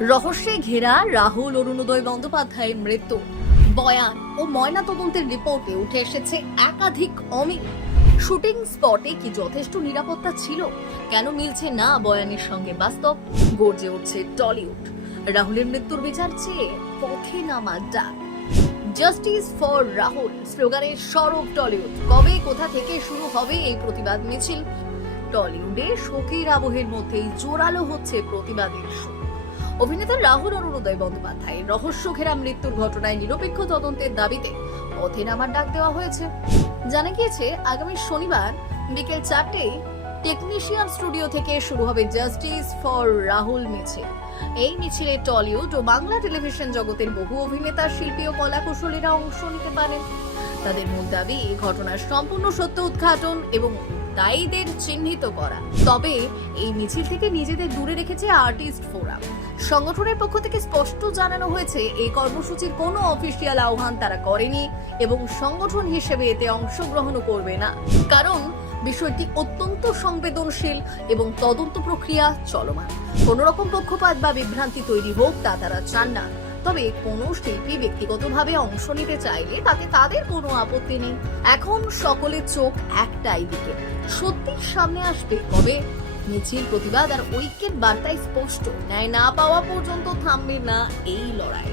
রহস্যে ঘেরা রাহুল অরুণোদয় বন্দ্যোপাধ্যায়ের মৃত্যু, বয়ান ও ময়নাতদন্তের রিপোর্টে উঠে এসেছে একাধিক অমিল। শুটিং স্পটে কি যথেষ্ট নিরাপত্তা ছিল? কেন মিলছে না বয়ানের সঙ্গে বাস্তব? গর্জে উঠছে টলিউড। রাহুলের মৃত্যুর বিচার চেয়ে পথে নামার ডাক। জাস্টিস ফর রাহুল স্লোগানের সরব টলিউড। কবে কোথা থেকে শুরু হবে এই প্রতিবাদ মিছিল? টলিউডে শোকের আবহের মধ্যেই জোরালো হচ্ছে প্রতিবাদের সুর। অভিনেতা রাহুল অরুণোদয় বন্দ্যোপাধ্যায়ের রহস্য ঘেরা মৃত্যুর ঘটনায় নিরপেক্ষ তদন্তের দাবিতে পথে নামার ডাক দেওয়া হয়েছে। জানা গিয়েছে, আগামী শনিবার বিকেল 4টায় টেকনিশিয়ান স্টুডিও থেকে শুরু হবে জাস্টিস ফর রাহুল মিছিল। এই মিছিলে টলিউড ও বাংলা টেলিভিশন জগতের বহু অভিনেতা, শিল্পী ও কলাকুশলীরা অংশ নিতে পারেন। তাদের মূল দাবি ঘটনার সম্পূর্ণ সত্য উদ্ঘাটন এবং দায়ীদের চিহ্নিত করা। তবে এই মিছিল থেকে নিজেদের দূরে রেখেছে আর্টিস্ট ফোরাম। সংগঠনের পক্ষ থেকে স্পষ্ট জানানো হয়েছে, এই কর্মসূচির কোনো অফিসিয়াল আহ্বান তারা করেনি এবং সংগঠন হিসেবে এতে অংশগ্রহণও করবে না, কারণ বিষয়টি অত্যন্ত সংবেদনশীল এবং তদন্ত প্রক্রিয়া চলমান। কোনো রকম পক্ষপাত বা বিভ্রান্তি তৈরি হোক তা তারা চান না। তবে কোনো শিল্পী ব্যক্তিগতভাবে অংশ নিতে চাইলে তাতে তাদের কোনো আপত্তি নেই। এখন সকলের চোখ একটাই দিকে, সত্যি সামনে আসবে কবে? মিছিল, প্রতিবাদ আর ঐক্যের বার্তায় স্পষ্ট, ন্যায় না পাওয়া পর্যন্ত থামবে না এই লড়াই।